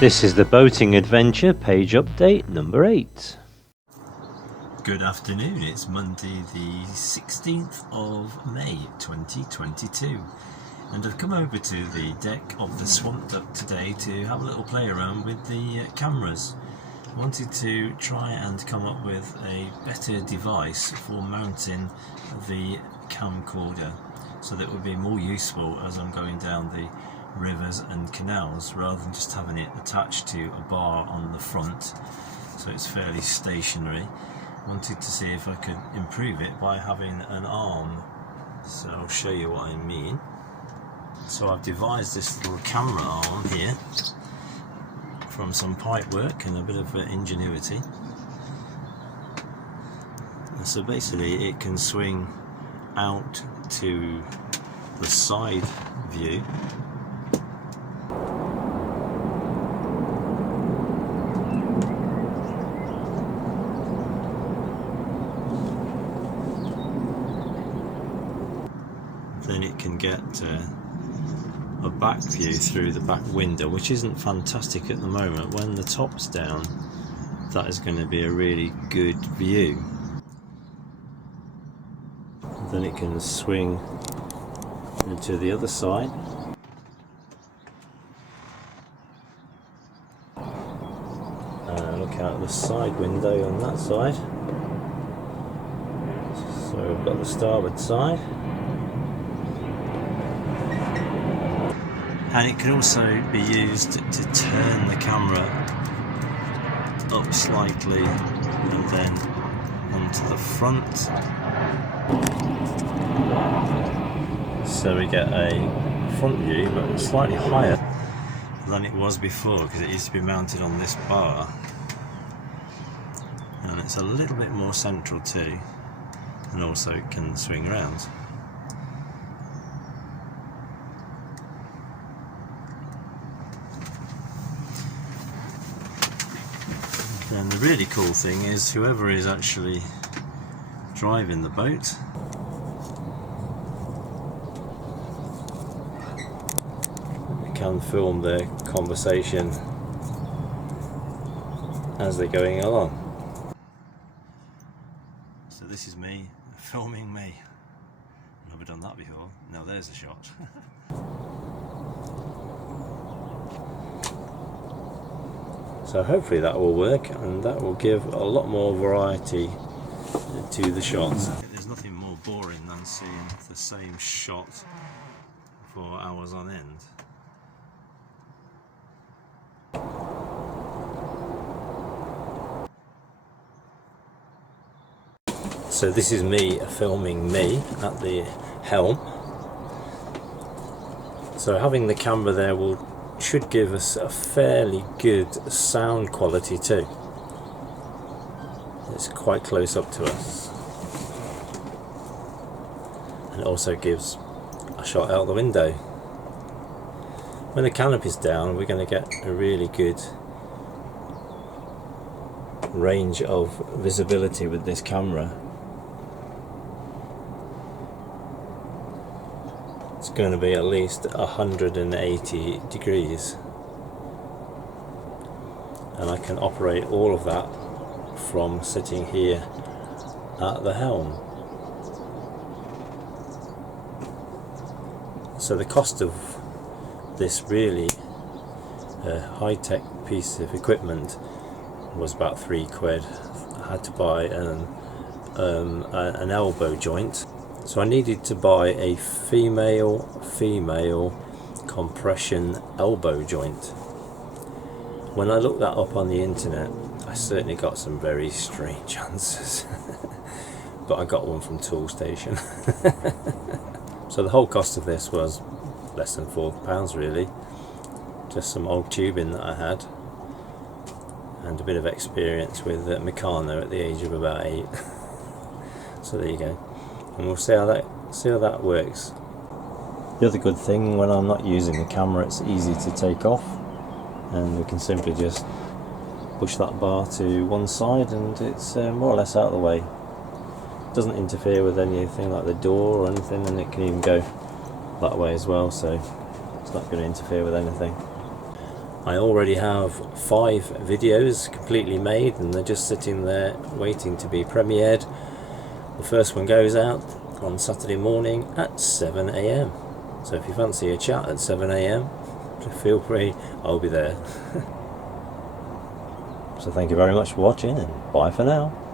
This is the Boating Adventure page update number 8. Good afternoon, it's Monday the 16th of May 2022 and I've come over to the deck of the Swamp Duck today to have a little play around with the cameras. I wanted to try and come up with a better device for mounting the camcorder so that it would be more useful as I'm going down the rivers and canals rather than just having it attached to a bar on the front, so it's fairly stationary. I wanted to see if I could improve it by having an arm, so I'll show you what I mean. So I've devised this little camera arm here from some pipe work and a bit of ingenuity. So basically it can swing out to the side view then it can get a back view through the back window, which isn't fantastic at the moment. When the top's down, that is going to be a really good view. Then it can swing to the other side. Look out the side window on that side. So we've got the starboard side. And it can also be used to turn the camera up slightly and then onto the front. So we get a front view, but slightly higher than it was before because it used to be mounted on this bar. And it's a little bit more central too, and also it can swing around. And the really cool thing is whoever is actually driving the boat can film their conversation as they're going along. So this is me filming me. I've never done that before. Now there's a shot. So hopefully that will work and that will give a lot more variety to the shots. There's nothing more boring than seeing the same shot for hours on end. So this is me filming me at the helm. So having the camera there should give us a fairly good sound quality too. It's quite close up to us. And it also gives a shot out the window. When the canopy's down, we're going to get a really good range of visibility with this camera. It's going to be at least 180 degrees, and I can operate all of that from sitting here at the helm. So the cost of this really high-tech piece of equipment was about £3. I had to buy an elbow joint. So I needed to buy a female compression elbow joint. When I looked that up on the internet, I certainly got some very strange answers. But I got one from Toolstation. So the whole cost of this was less than £4 really. Just some old tubing that I had and a bit of experience with Meccano at the age of about 8. So there you go. And we'll see how that works. The other good thing, when I'm not using the camera, it's easy to take off, and we can simply just push that bar to one side and it's more or less out of the way. It doesn't interfere with anything like the door or anything, and it can even go that way as well, so it's not going to interfere with anything. I already have 5 videos completely made and they're just sitting there waiting to be premiered. The first one goes out on Saturday morning at 7 AM. So if you fancy a chat at 7 AM, feel free, I'll be there. So thank you very much for watching, and bye for now.